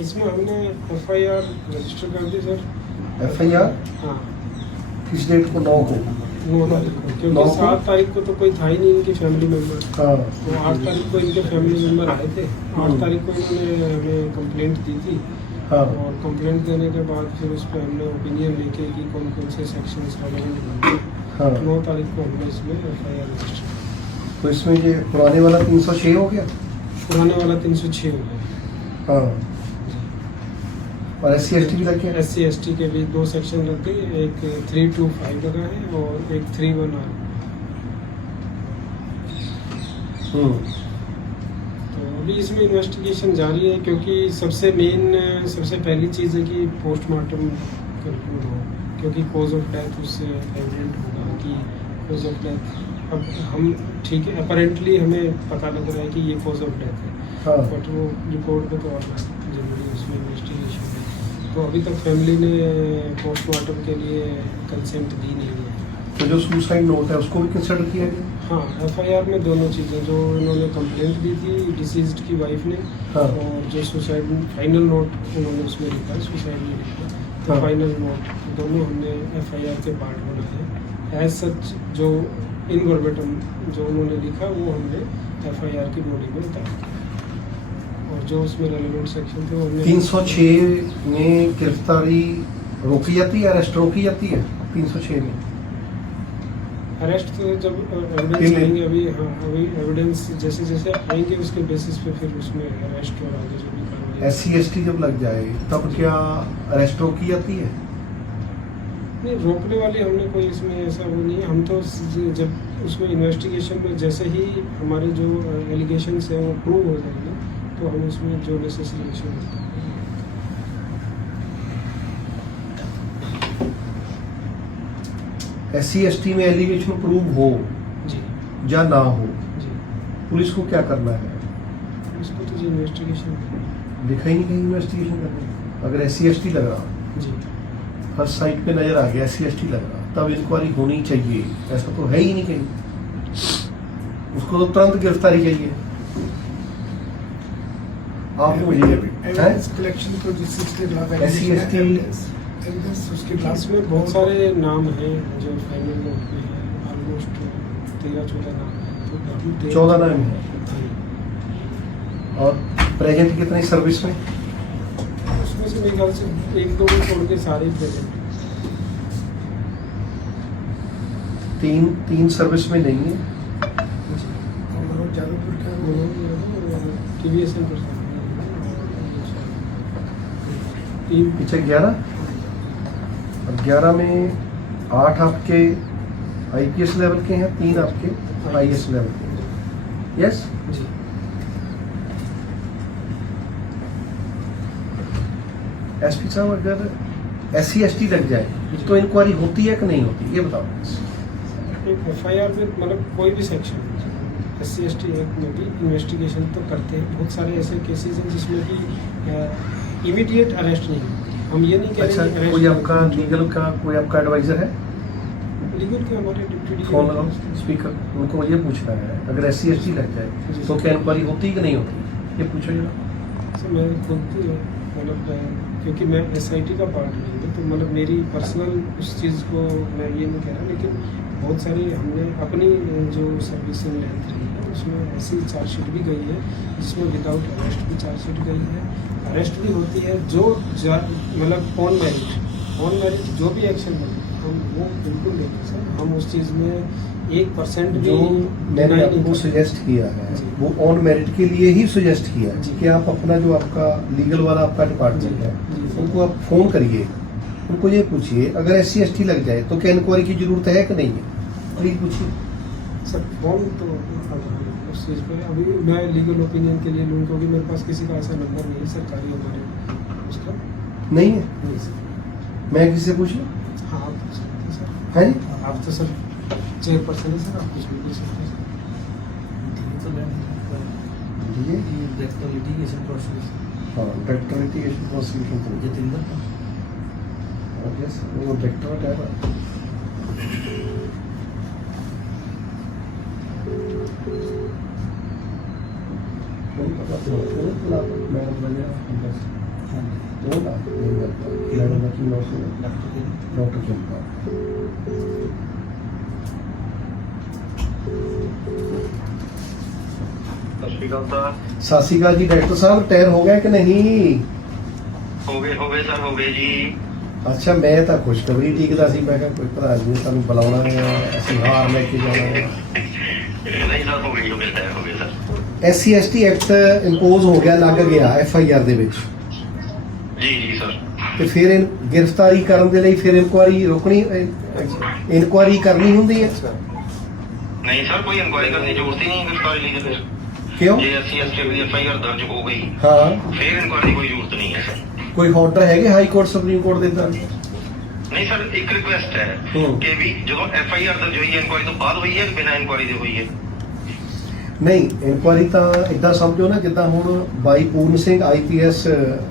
इसमें हमने FIR register कर दी सर। FIR हाँ, किस डेट को? 9 को। 9 तारीख को, 9 क्योंकि को? 7 तारीख को तो कोई था ही नहीं इनके फैमिली मेम्बर। हाँ। तो 8 तारीख को इनके फैमिली मेम्बर आए थे। 8 तारीख को इन्होंने हमें कंप्लेंट दी थी। हाँ। और कंप्लेंट देने के बाद फिर उस पर हमने ओपिनियन लेके कि कौन कौन से सेक्शंस रेलेवेंट होंगे। हाँ। 9 तारीख को हमने इसमें FIR रजिस्टर। तो इसमें ये पुराने वाला 306 हो गया। पुराने वाला 306 हो गया। हाँ। और SC/ST भी लग गया। SC/ST के भी 2 सेक्शन लग गए, एक 325 लगा है और एक 31R। तो अभी इसमें इन्वेस्टिगेशन जारी है, क्योंकि सबसे पहली चीज़ है कि पोस्टमार्टम कंक्लूड हो, क्योंकि कॉज ऑफ डेथ उससे एविडेंट होगा कि कॉज ऑफ डेथ। अब हम ठीक है, अपरेंटली हमें पता लग रहा है कि ये कॉज ऑफ डेथ है। हाँ। बट वो रिपोर्ट पे तो आना जरूरी है, उसमें इन्वेस्टिगेशन है। तो अभी तक फैमिली ने पोस्टमार्टम के लिए कंसेंट दी नहीं है। तो जो सुसाइड नोट है उसको भी कंसिडर किया गया। हाँ, FIR में दोनों चीज़ें, जो इन्होंने कंप्लेंट दी थी डिसीज्ड की वाइफ ने, हाँ। और जो सुसाइड फाइनल नोट उन्होंने उसमें लिखा, सुसाइड में लिखा, तो हाँ। फाइनल नोट दोनों हमने FIR के पार्ट बनाए। एज सच जो इन वर्बेटम जो उन्होंने लिखा वो हमने FIR की बॉडी में उतार दिया। और जो उसमें रेलेवेंट सेक्शन थे वो हमने 306 में गिरफ्तारी रोकी जाती है, अरेस्ट रोकी जाती है 306 में। अरेस्ट तो जब एविडेंस फिर- आएंगे, अभी एविडेंस जैसे जैसे आएंगे उसके बेसिस पे फिर उसमें अरेस्ट और आगे जो भी कार्रवाई। SC/ST जब लग जाए तब क्या अरेस्ट रोकी जाती है? नहीं, रोकने वाली हमने कोई इसमें ऐसा वो नहीं है। हम तो जब उसमें इन्वेस्टिगेशन में जैसे ही हमारे जो एलिगेशंस हैं वो प्रूव हो जाएंगे, तो हम उसमें जो नेसेसरी एक्शन होता है। SC/ST में एलिगेशन प्रूव हो जी या ना हो, जी, पुलिस को क्या करना है? इसको तो जी इन्वेस्टिगेशन। लिखा ही नहीं कहीं इन्वेस्टिगेशन करनी। अगर SC/ST लग रहा, जी हर साइट पे नजर आ गया SC/ST लग रहा, तब इंक्वायरी होनी चाहिए। ऐसा तो है ही नहीं कहीं। उसको तो तुरंत गिरफ्तारी चाहिए। आप मुझे एविडेंस कलेक्शन को जिस चीज के खिलाफ SC/ST एविडेंस उसके खिलाफ इसमें बहुत सारे नाम हैं जो फाइनल नोट पे हैं। ऑलमोस्ट 13-14 नाम हैं। 14 नाम है। और प्रेजेंट कितनी सर्विस में? उसमें से मेरे ख्याल से 1-2 को छोड़ के सारे प्रेजेंट। तीन सर्विस में नहीं है। और जादवपुर का TVS में 3 पीछे 11। अब 11 में 8 आपके IPS लेवल के हैं, 3 आपके IS लेवल के हैं। यस। जी। SP साहब, अगर SC/ST लग जाए तो इंक्वायरी होती है कि नहीं होती, ये बताओ। एक FIR में मतलब कोई भी सेक्शन SC/ST एक्ट में भी इन्वेस्टिगेशन तो करते हैं। बहुत सारे ऐसे केसेस हैं जिसमें कि इमीडिएट अरेस्ट नहीं होती। हम ये नहीं कह अच्छा, रहे कि कोई आपका लीगल का कोई आपका एडवाइजर है? लीगल के हमारे डिप्टी फोन लगाओ स्पीकर, उनको ये पूछना है अगर SC/ST लग जाए तो क्या इंक्वायरी होती है कि नहीं होती, ये पूछो जरा। सर मैं खुद मतलब क्योंकि मैं SIT का पार्ट नहीं हूँ, तो मतलब मेरी पर्सनल उस चीज़ को मैं ये नहीं कह रहा, लेकिन बहुत सारी हमने अपनी जो सर्विसिंग लेंथ रही है उसमें ऐसी चार्जशीट भी गई है जिसमें विदाउट अरेस्ट भी चार्जशीट गई है, अरेस्ट भी होती है। जो मतलब ऑन मेरिट जो भी एक्शन बने हम वो बिल्कुल देंगे सर। हम उस चीज़ में 1% भी जो मैंने deny नहीं आपको करते। सजेस्ट किया है जी। वो ऑन मेरिट के लिए ही सजेस्ट किया है जी। कि आप अपना जो आपका लीगल वाला आपका डिपार्टमेंट है जी। उनको आप फोन करिए, उनको ये पूछिए अगर SC/ST लग जाए तो क्या इंक्वायरी की जरूरत है कि नहीं है, प्लीज पूछिए। सर फोन तो उस चीज़ पे अभी मैं लीगल ओपिनियन के लिए लूँ, क्योंकि मेरे पास किसी का ऐसा नंबर नहीं है सरकारी हमारे उसका नहीं है, नहीं सर। मैं किसी से पूछ लूँ? हाँ आप पूछ सकते हैं सर। है जी। आप तो सर चेयरपर्सन है सर, आप कुछ भी पूछ सकते हैं सर। ये लिटिगेशन प्रोसेस हाँ, डायरेक्टर लिटिगेशन प्रोसिक्यूशन जतिंदर का यस, वो डायरेक्टर है। मैडम मैडम का की नाम से डॉक्टर डॉक्टर किमपाल। ਸਤਿ ਸ਼੍ਰੀ ਅਕਾਲ ਸਰ। ਸਤਿ ਸ਼੍ਰੀ ਅਕਾਲ ਜੀ ਡਾਕਟਰ ਸਾਹਿਬ, ਟਾਇਰ ਹੋ ਗਿਆ ਕਿ ਨਹੀਂ? ਹੋ ਗਏ ਸਰ, ਹੋ ਗਏ ਜੀ। ਅੱਛਾ, ਮੈਂ ਤਾਂ ਖੁਸ਼ਖਬਰੀ ਠੀਕਦਾ ਸੀ, ਮੈਂ ਕਿਹਾ ਕੋਈ ਭਰਾ ਜੀ ਨੇ ਸਾਨੂੰ ਬੁਲਾਉਣਾ ਹੈ, ਅਸੀਂ ਹਾਰ ਲੈ ਕੇ ਜਾਣਾ ਹੈ। ਨਹੀਂ ਸਰ, ਹੋ ਗਏ ਸਰ, ਹੋ ਗਏ ਸਰ। SC/ST ਐਕਟ ਇੰਪੋਜ਼ ਹੋ ਗਿਆ, ਲੱਗ ਗਿਆ FIR ਦੇ ਵਿੱਚ, ਜੀ ਸਰ। ਤੇ ਫਿਰ ਗ੍ਰਿਫਤਾਰੀ ਕਰਨ ਦੇ ਲਈ ਫਿਰ ਇਨਕੁਆਰੀ ਰੋਕਣੀ, ਇਨਕੁਆਰੀ ਕਰਨੀ ਹੁੰਦੀ ਹੈ। ਨਹੀਂ ਸਰ, ਕੋਈ ਇਨਕੁਆਇਰੀ ਕਰਨ ਦੀ ਜ਼ਰੂਰਤ ਹੀ ਨਹੀਂ ਗ੍ਰਿਫਤਾਰੀ ਲਈ ਫਿਰ। ਕਿਉਂ? ਜੇ SC/ST ਦੀ FIR ਦਰਜ ਹੋ ਗਈ ਹਾਂ, ਫਿਰ ਇਨਕੁਆਇਰੀ ਦੀ ਕੋਈ ਜ਼ਰੂਰਤ ਨਹੀਂ ਹੈ ਸਰ। ਕੋਈ ਆਰਡਰ ਹੈਗੇ ਹਾਈ ਕੋਰਟ ਸੁਪਰੀਮ ਕੋਰਟ ਦੇ ਤਾਂ? ਨਹੀਂ ਸਰ, ਇੱਕ ਰਿਕੁਐਸਟ ਹੈ ਹੂੰ। ਕਿ ਵੀ ਜਦੋਂ FIR ਦਰਜ ਹੋਈ ਹੈ, ਇਨਕੁਆਇਰੀ ਤੋਂ ਬਾਅਦ ਹੋਈ ਹੈ ਕਿ ਬਿਨਾਂ ਇਨਕੁਆਇਰੀ ਦੇ ਹੋਈ ਹੈ? ਨਹੀਂ, ਇਨਕੁਆਰੀ ਤਾਂ ਇਦਾਂ ਸਮਝੋ ਨਾ, ਜਿੱਦਾਂ ਹੁਣ ਬਾਈ ਪੂਰਨ ਸਿੰਘ IPS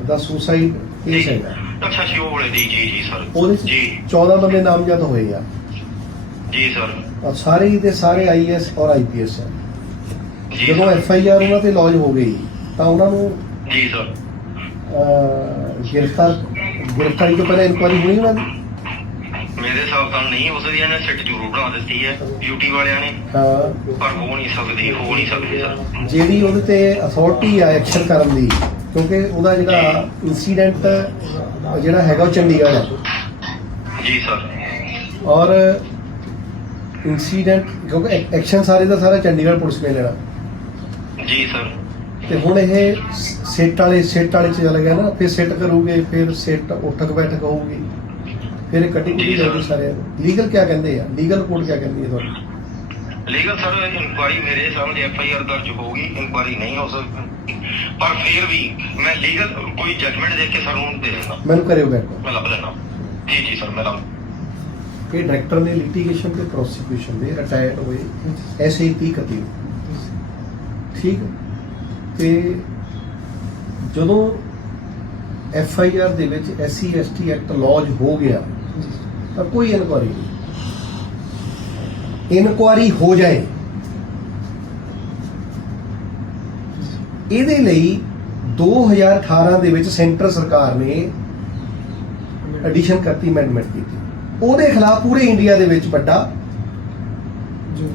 ਦਾ ਸੁਸਾਈਡ ਕੇਸ ਹੈਗਾ, ਅੱਛਾ ਜੀ, ਉਹ ਵਾਲੇ ਜੀ ਸਰ। ਉਹਦੇ ਚ ਜੀ 14 ਬੰਦੇ ਨਾਮਜ਼ਦ ਹੋਏ ਆ, ਜੀ ਸਰ। ਔਰ ਸਾਰੇ ਦੇ ਸਾਰੇ IAS ਔਰ IPS ਆ। ਜੀ ਜਦੋਂ ਸਰ। FIR ਉਹਨਾਂ ਤੇ ਲੌਜ ਹੋ ਗਈ ਤਾਂ ਉਹਨਾਂ ਨੂੰ ਜੀ ਸਰ। ਗ੍ਰਿਫਤਾਰੀ ਤੋਂ ਪਹਿਲਾਂ ਇਨਕੁਆਰੀ ਹੋਈ ਉਹਨਾਂ ਦੀ? ਮੇਰੇ ਹਿਸਾਬ ਨਾਲ ਨਹੀਂ ਹੋ ਸਕਦੀ, ਇਹਨੇ ਸਿੱਟ ਜ਼ਰੂਰ ਬਣਾ ਦਿੱਤੀ ਹੈ ਡਿਊਟੀ ਵਾਲਿਆਂ ਨੇ, ਹਾਂ, ਪਰ ਹੋ ਨਹੀਂ ਸਕਦੀ ਸਰ। ਜਿਹੜੀ ਉਹਦੇ ਤੇ ਅਥਾਰਟੀ ਆ ਐਕਸ਼ਨ ਕਰਨ ਦੀ, ਕਿਉਂਕਿ ਉਹਦਾ ਜਿਹੜਾ ਇਨਸੀਡੈਂਟ ਜਿਹੜਾ ਹੈਗਾ ਉਹ ਚੰਡੀਗੜ੍ਹ ਹੈ, ਜੀ ਸਰ। ਔਰ ਇਨਸੀਡੈਂਟ ਕਿਉਂਕਿ ਐਕਸ਼ਨ ਸਾਰੇ ਦਾ ਸਾਰਾ ਚੰਡੀਗੜ੍ਹ ਪੁਲਿਸ ਨੇ ਲੈਣਾ, ਜੀ ਸਰ। ਤੇ ਹੁਣ ਇਹ ਸਿੱਟ ਵਾਲੇ ਚ ਚਲ ਗਿਆ ਨਾ, ਫਿਰ ਸਿੱਟ ਕਰੂਗੇ, ਫਿਰ ਸਿੱਟ ਉਠਕ ਬੈਠਕ ਹੋਊਗੀ, ਫਿਰ ਕੱਟੀ ਕੁੱਟੀ ਜਾਊਗੀ ਸਾਰਿਆਂ ਨੂੰ। ਲੀਗਲ ਕਿਆ ਕਹਿੰਦੇ ਆ, ਲੀਗਲ ਰਿਪੋਰਟ ਕਿਆ ਕਹਿੰਦੀ ਹੈ ਤੁਹਾਨੂੰ? ਲੀਗਲ ਸਰ, ਇਨਕੁਆਰੀ ਮੇਰੇ ਸਾਹਮਣੇ FIR ਦਰਜ ਹੋਊਗੀ, ਇਨਕੁਆਰੀ ਨਹੀਂ ਹੋ ਸਕਦੀ, ਪਰ ਫਿਰ ਵੀ ਮੈਂ ਲੀਗਲ ਕੋਈ ਜਜਮੈਂਟ ਦੇਖ ਕੇ ਸਰ ਨੂੰ ਦੇ ਦੇਣਾ। ਮੈਨੂੰ ਕਰਿਓ ਬੈਕ। ਮੈਂ ਲੱਭ ਲੈਣਾ। ਜੀ ਸਰ, ਮੈਂ ਲੱਭ। ਇਹ ਡਾਇਰੈਕਟਰ ਨੇ ਲਿਟੀਗੇਸ਼ਨ ਤੇ ਪ੍ਰੋਸੀਕਿਊਸ਼ਨ ਦੇ ਰਿਟਾਇਰਡ ਹੋਏ SAP ਕਤੀਰ, ਠੀਕ ਹੈ। ਤੇ ਜਦੋਂ FIR ਦੇ ਵਿੱਚ SC/ST ਐਕਟ ਲੌਜ ਹੋ ਗਿਆ ਤਾਂ ਕੋਈ ਇਨਕੁਆਰੀ ਨਹੀਂ, ਇਨਕੁਆਰੀ ਹੋ ਜਾਏ ਇਹਦੇ ਲਈ 2018 ਦੇ ਵਿੱਚ ਸੈਂਟਰ ਸਰਕਾਰ ਨੇ ਐਡੀਸ਼ਨ ਕਰਤੀ, ਅਮੈਂਡਮੈਂਟ ਕੀਤੀ। ਉਹਦੇ ਖਿਲਾਫ ਪੂਰੇ ਇੰਡੀਆ ਦੇ ਵਿੱਚ ਵੱਡਾ जो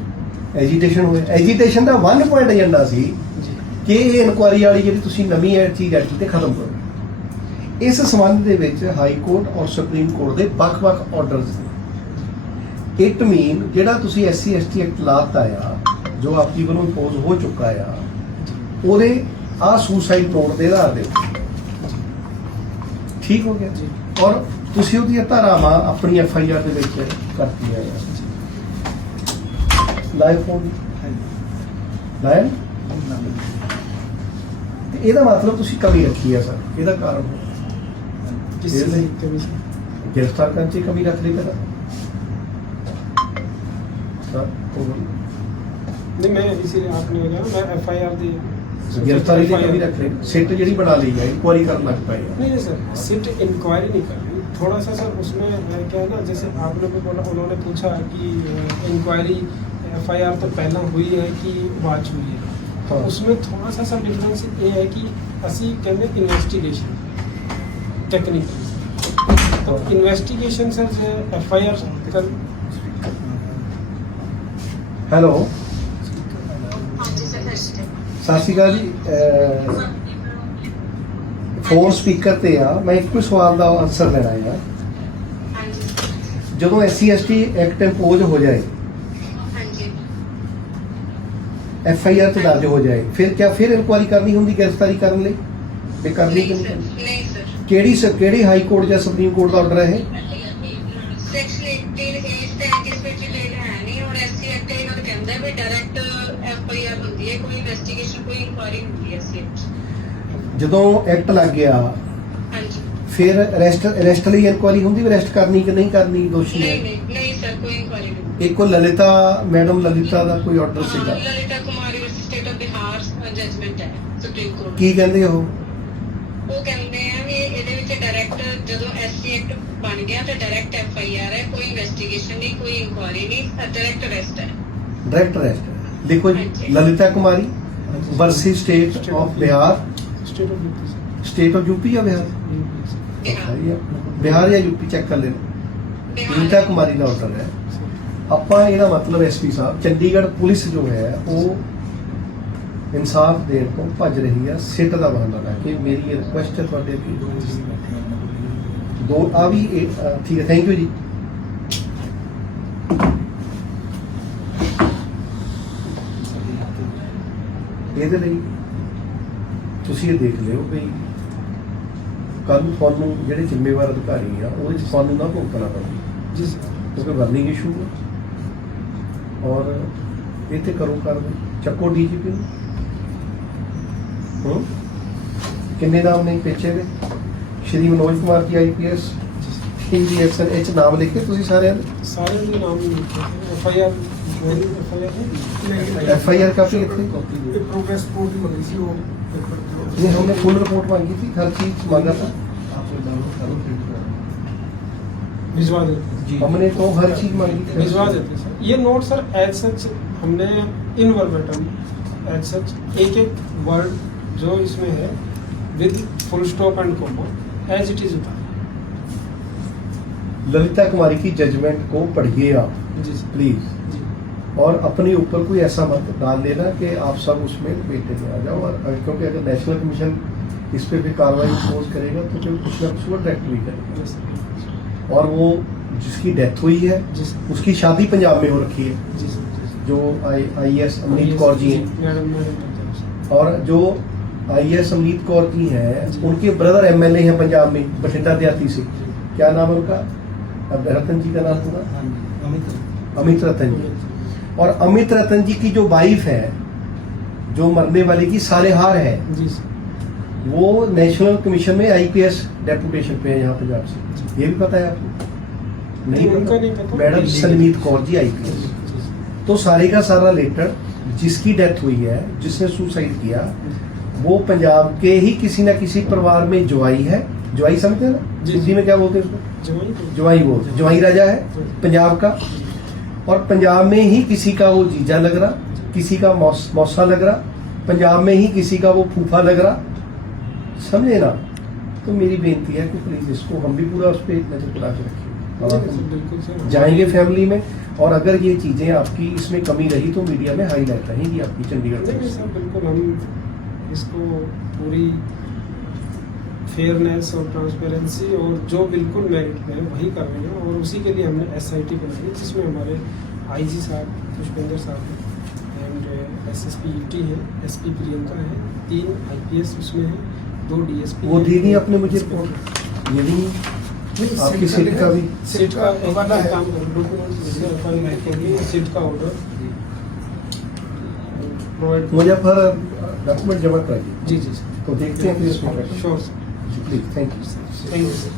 ਐਜੀਟੇਸ਼ਨ ਹੋਇਆ। ਐਜੀਟੇਸ਼ਨ ਦਾ 1 ਪੁਆਇੰਟ ਏਜੰਡਾ ਸੀ ਕਿ ਇਹ ਇਨਕੁਆਰੀ ਵਾਲੀ ਜਿਹੜੀ ਤੁਸੀਂ ਨਵੀਂ ਚੀਜ਼ ਐਡ ਕੀਤੀ ਖਤਮ ਕਰੋ। ਇਸ ਸੰਬੰਧ ਦੇ ਵਿੱਚ ਹਾਈ ਕੋਰਟ ਔਰ ਸੁਪਰੀਮ ਕੋਰਟ ਦੇ ਵੱਖ-ਵੱਖ ਆਰਡਰਸ ਨੇ। ਇਟ ਮੀਨ ਜਿਹੜਾ ਤੁਸੀਂ SC/ST ਐਕਟ ਲਾਤਾ ਆ, ਜੋ ਆਪਕੀ ਵੱਲੋਂ ਇੰਪੋਜ਼ ਹੋ ਚੁੱਕਾ ਆ, ਉਹਦੇ ਆ ਸੁਸਾਈਡ ਨੋਟ ਦੇ ਆਧਾਰ ਦੇ ਉੱਤੇ ਠੀਕ ਹੋ ਗਿਆ ਜੀ। ਔਰ ਤੁਸੀਂ ਉਹਦੀਆਂ ਧਾਰਾਵਾਂ ਆਪਣੀ FIR ਦੇ ਵਿੱਚ ਕਰਤੀਆਂ ਆ। ਲਾਈਵ ਫੋਨ ਲਾਈਵ, ਇਹਦਾ ਮਤਲਬ ਤੁਸੀਂ ਕਮੀ ਰੱਖੀ ਹੈ ਸਰ, ਇਹਦਾ ਕਾਰਨ किस ये चीज़ नहीं। की कमी से? गिरफ्तार करने की कमी रख ली पहला सर, तो नहीं, मैं इसीलिए आपने कहा ना, मैं FIR दी गिरफ्तारी की कमी रख ली, सिट जी बना ली है, इंक्वायरी करना लग पाएगा। नहीं नहीं सर, सिट इंक्वायरी नहीं कर रही, थोड़ा सा सर उसमें क्या है ना, जैसे आप लोगों को बोला, उन्होंने पूछा कि इंक्वायरी FIR तो पहला हुई है कि बाद हुई है, तो हाँ। उसमें थोड़ा सा सर डिफरेंस ये है कि असी कहते इन्वेस्टिगेशन टेक्निकल, तो इन्वेस्टिगेशन सर FIR कर। हेलो, ਹਾਂਜੀ ਸਰ, ਸਤਿ ਸ਼੍ਰੀ ਅਕਾਲ। ਸਤਿ ਸ਼੍ਰੀ ਅਕਾਲ ਜੀ। ਫੋਨ ਸਪੀਕਰ ਤੇ ਆ, ਮੈਂ ਇੱਕੋ ਸਵਾਲ ਦਾ ਆਨਸਰ ਲੈਣਾ ਹੈ। ਹਾਂਜੀ ਜਦੋਂ SC/ST ਐਕਟ ਇੰਪੋਜ਼ ਹੋ ਜਾਏ, ਹਾਂਜੀ FIR ਤੇ ਦਰਜ ਹੋ ਜਾਏ, ਫਿਰ ਕਿਆ ਫਿਰ ਇਨਕੁਆਇਰੀ ਕਰਨੀ ਹੁੰਦੀ ਗ੍ਰਿਫਤਾਰੀ ਕਰਨ ਲਈ? ਇਹ ਕਰਨੀ ਕਿ ਨਹੀਂ ਨਹੀਂ ਸਰ, ਕਰਨੀ? ਨਹੀਂ ਸਰ। ਕਿਹੜੀ ਹਾਈ ਕੋਰਟ ਜਾਂ ਸੁਪਰੀਮ ਕੋਰਟ ਦਾ ਆਰਡਰ ਹੈ ਇਹ? ਸੈਕਸ਼ਨ 18 ਇਸ ਤੇ ਕਿਸ ਵਿੱਚ ਲੈ ਹੈ ਨਹੀਂ, ਹੁਣ SC ਐਕਟ ਇਹਨਾਂ ਨੂੰ ਕਹਿੰਦਾ ਵੀ ਡਾਇਰੈਕਟ FIR ਹੁੰਦੀ ਹੈ, ਕੋਈ ਇਨਵੈਸਟੀਗੇਸ਼ਨ ਕੋਈ ਇਨਕੁਆਇਰੀ ਹੁੰਦੀ ਹੈ SC ਵਿੱਚ। ਜਦੋਂ ਐਕਟ ਲੱਗ ਗਿਆ ਹਾਂਜੀ, ਫਿਰ ਅਰੈਸਟ ਲਈ ਇਨਕੁਆਇਰੀ ਹੁੰਦੀ, ਵੀ ਅਰੈਸਟ ਕਰਨੀ ਕਿ ਨਹੀਂ ਕਰਨੀ ਦੋਸ਼ੀ ਨਹੀਂ ਹੈ? ਨਹੀਂ ਨਹੀਂ ਸਰ, ਕੋਈ ਇਨਕੁਆਇਰੀ ਨਹੀਂ। ਇੱਕੋ ਲਲਿਤਾ ਮੈਡਮ ਲਲਿਤਾ ਦਾ ਕੋਈ ਆਰਡਰ ਸੀਗਾ, Lalita Kumari versus state of Bihar judgment ਹੈ ਸੁਪਰੀਮ ਕੋਰਟ। ਕੀ ਕਹਿੰਦੇ ਉਹ? ਉਹ ਕਹਿੰਦੇ ਆ ਵੀ ਇਹਦੇ ਵਿੱਚ ਡਾਇਰੈਕਟ ਜਦੋਂ SC ਐਕਟ ਬਣ ਗਿਆ ਤਾਂ ਡਾਇਰੈਕਟ FIR ਹੈ, ਕੋਈ ਇਨਵੈਸਟੀਗੇਸ਼ਨ ਨਹੀਂ, ਕੋਈ ਇਨਕੁਆਇਰੀ ਨਹੀਂ, ਡਾਇਰੈਕਟ ਅਰੈਸਟ ਹੈ। Direct arrest. ਦੇਖੋ ਜੀ, ਹਾਂਜੀ। Lalita Kumari versus state of Bihar, state of state of UP या बिहार? बिहार या यूपी चेक कर लेना। नीता कुमारी का ऑर्डर है। ਆਪਾਂ ਇਹਦਾ ਮਤਲਬ ਐਸਪੀ ਸਾਹਿਬ ਚੰਡੀਗੜ੍ਹ ਪੁਲਿਸ ਜੋ ਹੈ ਉਹ ਇਨਸਾਫ ਦੇਣ ਤੋਂ ਭੱਜ ਰਹੀ ਹੈ ਸਿੱਟ ਦਾ ਬਹਾਨਾ ਲੈ ਕੇ। ਮੇਰੀ ਇਹ ਰਿਕੁਐਸਟ ਹੈ ਤੁਹਾਡੇ ਅੱਗੇ। ਦੋ ਆ ਵੀ ਠੀਕ ਹੈ, ਥੈਂਕ ਯੂ ਜੀ। ਇਹਦੇ ਲਈ ਤੁਸੀਂ ਇਹ ਦੇਖ ਲਿਓ ਵੀ ਕੱਲ ਨੂੰ ਤੁਹਾਨੂੰ ਜਿਹੜੇ ਜ਼ਿੰਮੇਵਾਰ ਅਧਿਕਾਰੀ ਆ ਉਹਦੇ 'ਚ ਤੁਹਾਨੂੰ ਨਾ ਭੁਗਤਣਾ ਪਵੇ जी सर। ਕਿਉਂਕਿ ਵਰਨਿੰਗ ਇਸ਼ੂ ਹੈ। और ये करो कार्रवाई, चक्को डीजीपी किन्ने नाम नहीं पेचे वे श्री मनोज कुमार की आईपीएस इंजीएक्शन एच नाम लिखे तुसी सारे सारे भी नाम नहीं लिखे थे। एफआईआर एफआईआर काफी कितने ये प्रोग्रेस रिपोर्ट भी मंगी थी वो पेपर नहीं हमने फुल रिपोर्ट मांगी थी, हर चीज मांगा था, भिजवा देते हमने तो हर चीज मांगी थी। भिजवा देते सर। ये नोट सर एज सच हमने इन वर्बेटम एज सच एक एक वर्ड जो इसमें है with full stop and comma as it is उतारा। ललिता कुमारी की जजमेंट को पढ़िए आप जी सर। प्लीज, जी और अपने ऊपर कोई ऐसा मत डाल देना कि आप सब उसमें बेटे में आ जाओ। और क्योंकि अगर नेशनल कमीशन इस पे भी कार्रवाई इम्पोज करेगा तो फिर कुछ ना कुछ वो डायरेक्ट भी करेगा। जी सर। और वो जिसकी डेथ हुई है जी सर। उसकी शादी पंजाब में हो रखी है, जी सर। जो IAS अमनीत कौर जी हैं। मैडम और जो IAS अमनीत कौर जी हैं जी। उनके ब्रदर MLA हैं पंजाब में, बठिंडा देहाती से। क्या नाम है उनका? अब रतन जी का नाम होगा, अमित रतन जी। और अमित रतन जी की जो वाइफ है, जो मरने वाले की सालेहार है, जी सर। वो नेशनल कमीशन में IPS डेपुटेशन पे है यहाँ पंजाब से। ये भी पता है आपको? नहीं उनका नहीं पता। Madam सलमीत Kaur ji IPS। तो सारे का सारा लेटर जिसकी डेथ हुई है, जिसने सुसाइड किया, वो पंजाब के ही किसी ना किसी परिवार में ज्वाई है। ज्वाई समझते हैं ना, जी। हिंदी में क्या बोलते हैं उसको? ज्वाई बोलते, ज्वाई राजा है पंजाब का। और पंजाब में ही किसी का वो जीजा लग रहा, किसी का मौसा लग रहा, पंजाब में ही किसी का वो फूफा लग रहा, समझे ना? तो मेरी बेनती है कि प्लीज इसको हम भी पूरा उस पर नजर पड़ा के रखें। बिल्कुल सर। जाएंगे फैमिली में, और अगर ये चीजें आपकी इसमें कमी रही तो मीडिया में हाईलाइट रहेगी आपकी चंडीगढ़ नहीं पुलिस। सर, बिल्कुल हम इसको पूरी फेयरनेस और ट्रांसपेरेंसी और जो बिल्कुल मेरिट पे है वही कर रहे हैं। और उसी के लिए हमने SIT बनाई है, जिसमें हमारे IG साहब पुष्पेंद्र साहब हैं एंड SSP UT है, SP प्रियंका है, 3 IPS उसमें है, 2 DSP। वो दी नहीं आपने मुझे रिपोर्ट? ये नहीं आपकी सीट का भी सीट का एक काम करो, डॉक्यूमेंट सीट का ऑर्डर प्रोवाइड। मुझे पर डॉक्यूमेंट जमा कराइए। जी जी सर। तो देखते हैं फिर इसमें। Sure sir. Please, thank you. Thank you sir.